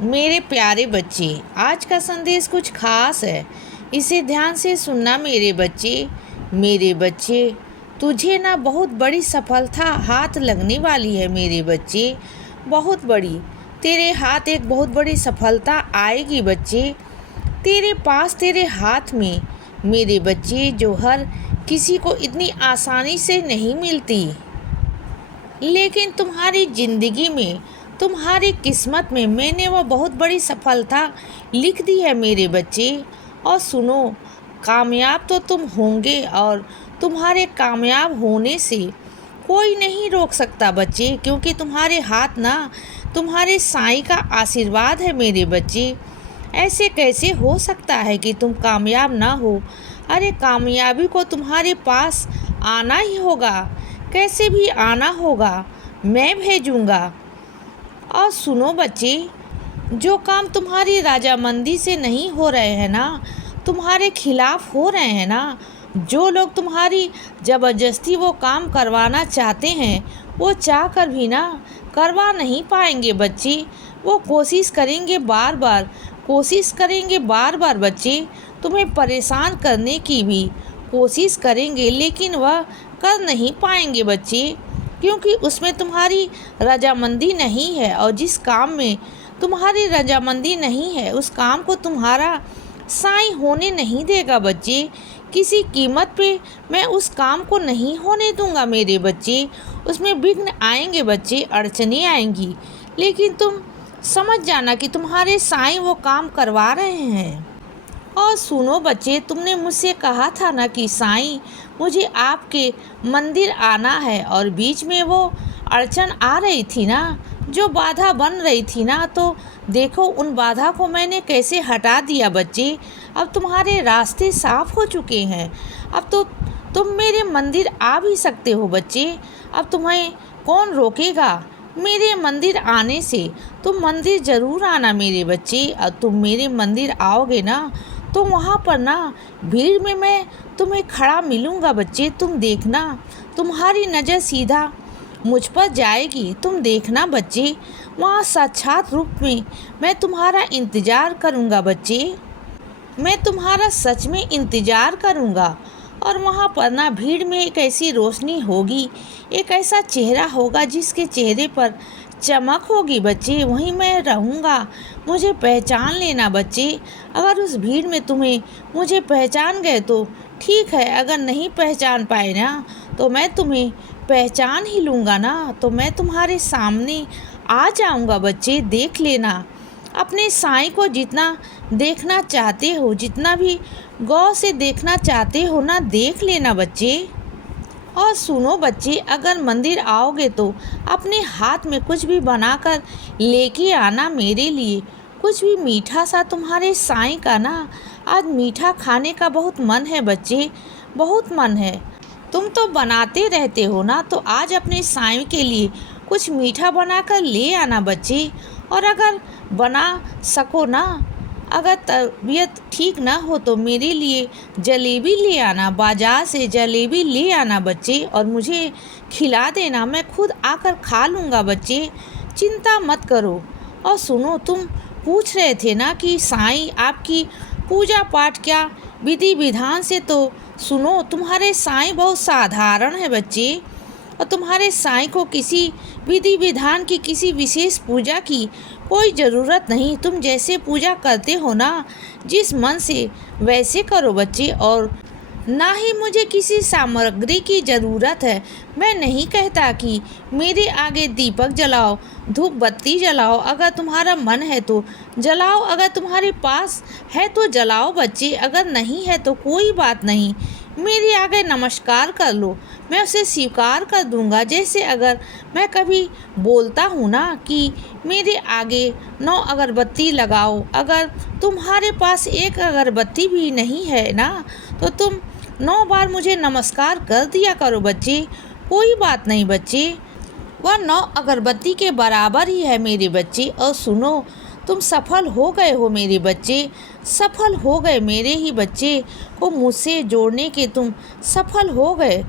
मेरे प्यारे बच्चे, आज का संदेश कुछ खास है। इसे ध्यान से सुनना मेरे बच्चे। मेरे बच्चे, तुझे ना बहुत बड़ी सफलता हाथ लगने वाली है मेरे बच्चे, बहुत बड़ी। तेरे हाथ एक बहुत बड़ी सफलता आएगी बच्चे, तेरे पास, तेरे हाथ में मेरे बच्चे, जो हर किसी को इतनी आसानी से नहीं मिलती। लेकिन तुम्हारी ज़िंदगी में, तुम्हारी किस्मत में मैंने वह बहुत बड़ी सफलता लिख दी है मेरे बच्चे। और सुनो, कामयाब तो तुम होंगे और तुम्हारे कामयाब होने से कोई नहीं रोक सकता बच्चे, क्योंकि तुम्हारे हाथ ना तुम्हारे साईं का आशीर्वाद है मेरे बच्चे। ऐसे कैसे हो सकता है कि तुम कामयाब ना हो? अरे कामयाबी को तुम्हारे पास आना ही होगा, कैसे भी आना होगा, मैं भेजूँगा। और सुनो बच्चे, जो काम तुम्हारी रजामंदी से नहीं हो रहे हैं ना, तुम्हारे खिलाफ हो रहे हैं ना, जो लोग तुम्हारी ज़बरदस्ती वो काम करवाना चाहते हैं, वो चाह कर भी ना करवा नहीं पाएंगे बच्चे। वो कोशिश करेंगे बार बार, कोशिश करेंगे बार बार बच्चे, तुम्हें परेशान करने की भी कोशिश करेंगे, लेकिन वह कर नहीं पाएंगे बच्चे, क्योंकि उसमें तुम्हारी रजामंदी नहीं है। और जिस काम में तुम्हारी रजामंदी नहीं है, उस काम को तुम्हारा साईं होने नहीं देगा बच्चे। किसी कीमत पे मैं उस काम को नहीं होने दूंगा मेरे बच्चे। उसमें विघ्न आएंगे बच्चे, अड़चनें आएंगी, लेकिन तुम समझ जाना कि तुम्हारे साईं वो काम करवा रहे हैं। और सुनो बच्चे, तुमने मुझसे कहा था ना कि साईं मुझे आपके मंदिर आना है, और बीच में वो अड़चन आ रही थी ना, जो बाधा बन रही थी ना, तो देखो उन बाधा को मैंने कैसे हटा दिया बच्चे। अब तुम्हारे रास्ते साफ हो चुके हैं, अब तो तुम मेरे मंदिर आ भी सकते हो बच्चे। अब तुम्हें कौन रोकेगा मेरे मंदिर आने से? तुम मंदिर ज़रूर आना मेरे बच्चे। अब तुम मेरे मंदिर आओगे ना, तो वहाँ पर ना भीड़ में मैं तुम्हें खड़ा मिलूँगा बच्चे। तुम देखना, तुम्हारी नज़र सीधा मुझ पर जाएगी, तुम देखना बच्चे। वहाँ साक्षात रूप में मैं तुम्हारा इंतज़ार करूँगा बच्चे, मैं तुम्हारा सच में इंतज़ार करूँगा। और वहाँ पर ना भीड़ में एक ऐसी रोशनी होगी, एक ऐसा चेहरा होगा जिसके चेहरे पर चमक होगी बच्चे, वहीं मैं रहूँगा। मुझे पहचान लेना बच्चे। अगर उस भीड़ में तुम्हें मुझे पहचान गए तो ठीक है, अगर नहीं पहचान पाए ना, तो मैं तुम्हें पहचान ही लूँगा ना, तो मैं तुम्हारे सामने आ जाऊँगा बच्चे। देख लेना, अपने साईं को जितना देखना चाहते हो, जितना भी गौर से देखना चाहते हो ना, देख लेना बच्चे। और सुनो बच्चे, अगर मंदिर आओगे तो अपने हाथ में कुछ भी बनाकर लेके आना मेरे लिए, कुछ भी मीठा सा। तुम्हारे साईं का ना आज मीठा खाने का बहुत मन है बच्चे, बहुत मन है। तुम तो बनाते रहते हो ना, तो आज अपने साईं के लिए कुछ मीठा बनाकर ले आना बच्चे। और अगर बना सको ना, अगर तबीयत ठीक ना हो तो मेरे लिए जलेबी ले आना, बाज़ार से जलेबी ले आना बच्चे, और मुझे खिला देना, मैं खुद आकर खा लूँगा बच्चे, चिंता मत करो। और सुनो, तुम पूछ रहे थे ना कि साईं आपकी पूजा पाठ क्या विधि विधान से, तो सुनो, तुम्हारे साईं बहुत साधारण है बच्चे, और तुम्हारे साईं को किसी विधि विधान की, किसी विशेष पूजा की कोई ज़रूरत नहीं। तुम जैसे पूजा करते हो ना, जिस मन से, वैसे करो बच्चे। और ना ही मुझे किसी सामग्री की ज़रूरत है। मैं नहीं कहता कि मेरे आगे दीपक जलाओ, धूप बत्ती जलाओ। अगर तुम्हारा मन है तो जलाओ, अगर तुम्हारे पास है तो जलाओ बच्चे, अगर नहीं है तो कोई बात नहीं। मेरे आगे नमस्कार कर लो, मैं उसे स्वीकार कर दूंगा। जैसे अगर मैं कभी बोलता हूँ ना कि मेरे आगे 9 अगरबत्ती लगाओ, अगर तुम्हारे पास एक अगरबत्ती भी नहीं है ना, तो तुम 9 बार मुझे नमस्कार कर दिया करो बच्चे, कोई बात नहीं बच्चे। वह 9 अगरबत्ती के बराबर ही है मेरे बच्चे। और सुनो, तुम सफल हो गए हो मेरे बच्चे, सफल हो गए। मेरे ही बच्चे को मुझसे जोड़ने के तुम सफल हो गए।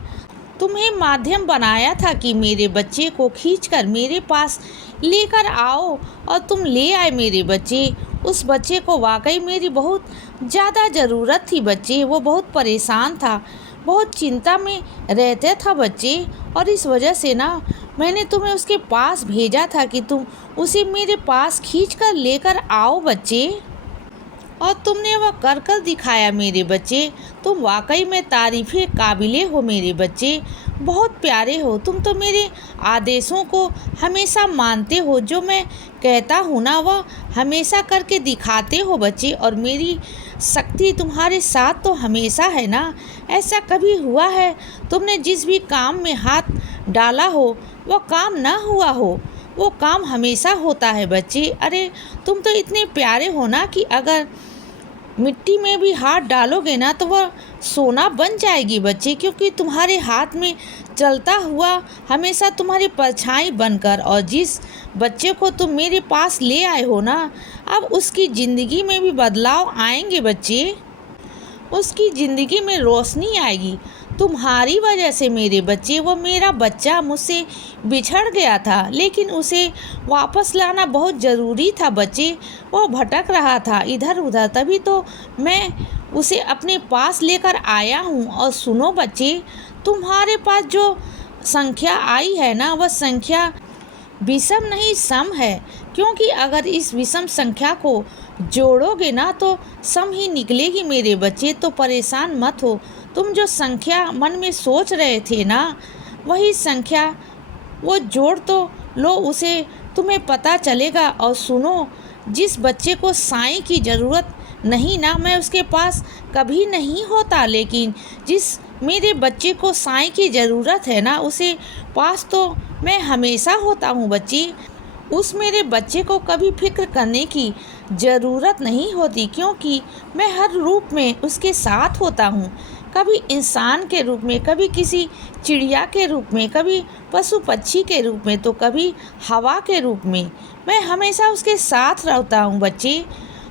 तुम्हें माध्यम बनाया था कि मेरे बच्चे को खींचकर मेरे पास लेकर आओ। और तुम ले आए मेरे बच्चे। उस बच्चे को वाकई मेरी बहुत ज़्यादा ज़रूरत थी बच्चे। वो बहुत परेशान था, बहुत चिंता में रहते था बच्चे, और इस वजह से ना मैंने तुम्हें उसके पास भेजा था कि तुम उसे मेरे पास खींच कर लेकर आओ बच्चे। और तुमने वह कर कर दिखाया मेरे बच्चे। तुम वाकई में तारीफ़े काबिले हो मेरे बच्चे, बहुत प्यारे हो तुम। तो मेरे आदेशों को हमेशा मानते हो, जो मैं कहता हूँ ना वह हमेशा करके दिखाते हो बच्चे। और मेरी शक्ति तुम्हारे साथ तो हमेशा है ना। ऐसा कभी हुआ है तुमने जिस भी काम में हाथ डाला हो वह काम ना हुआ हो? वो काम हमेशा होता है बच्चे। अरे तुम तो इतने प्यारे हो ना कि अगर मिट्टी में भी हाथ डालोगे ना तो वह सोना बन जाएगी बच्चे, क्योंकि तुम्हारे हाथ में चलता हुआ हमेशा तुम्हारी परछाई बनकर। और जिस बच्चे को तुम मेरे पास ले आए हो ना, अब उसकी ज़िंदगी में भी बदलाव आएंगे बच्चे। उसकी ज़िंदगी में रोशनी आएगी तुम्हारी वजह से मेरे बच्चे। वो मेरा बच्चा मुझसे बिछड़ गया था, लेकिन उसे वापस लाना बहुत ज़रूरी था बच्चे। वो भटक रहा था इधर उधर, तभी तो मैं उसे अपने पास लेकर आया हूँ। और सुनो बच्चे, तुम्हारे पास जो संख्या आई है ना, वह संख्या विषम नहीं सम है, क्योंकि अगर इस विषम संख्या को जोड़ोगे ना तो सम ही निकलेगी मेरे बच्चे। तो परेशान मत हो। तुम जो संख्या मन में सोच रहे थे ना, वही संख्या वो जोड़ तो लो, उसे तुम्हें पता चलेगा। और सुनो, जिस बच्चे को साईं की ज़रूरत नहीं ना, मैं उसके पास कभी नहीं होता, लेकिन जिस मेरे बच्चे को साईं की ज़रूरत है ना, उसे पास तो मैं हमेशा होता हूँ बच्चे। उस मेरे बच्चे को कभी फिक्र करने की ज़रूरत नहीं होती, क्योंकि मैं हर रूप में उसके साथ होता हूँ। कभी इंसान के रूप में, कभी किसी चिड़िया के रूप में, कभी पशु पक्षी के रूप में, तो कभी हवा के रूप में। मैं हमेशा उसके साथ रहता हूँ बच्चे,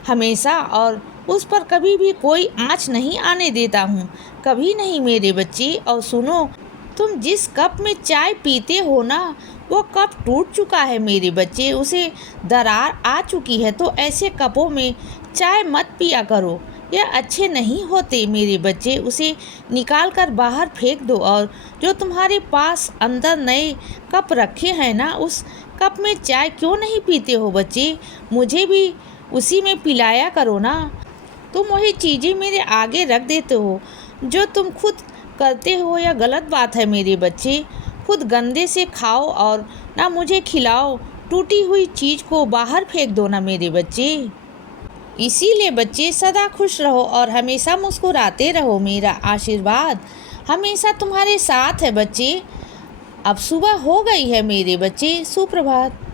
हमेशा। और उस पर कभी भी कोई आँच नहीं आने देता हूँ, कभी नहीं मेरे बच्चे। और सुनो, तुम जिस कप में चाय पीते हो ना, वो कप टूट चुका है मेरे बच्चे, उसे दरार आ चुकी है। तो ऐसे कपों में चाय मत पिया करो, यह अच्छे नहीं होते मेरे बच्चे। उसे निकाल कर बाहर फेंक दो, और जो तुम्हारे पास अंदर नए कप रखे हैं ना, उस कप में चाय क्यों नहीं पीते हो बच्चे? मुझे भी उसी में पिलाया करो ना। तुम वही चीज़ें मेरे आगे रख देते हो जो तुम खुद करते हो। यह गलत बात है मेरे बच्चे। खुद गंदे से खाओ और ना मुझे खिलाओ। टूटी हुई चीज़ को बाहर फेंक दो ना मेरे बच्चे। इसीलिए बच्चे, सदा खुश रहो और हमेशा मुस्कुराते रहो। मेरा आशीर्वाद हमेशा तुम्हारे साथ है बच्चे। अब सुबह हो गई है मेरे बच्चे, सुप्रभात।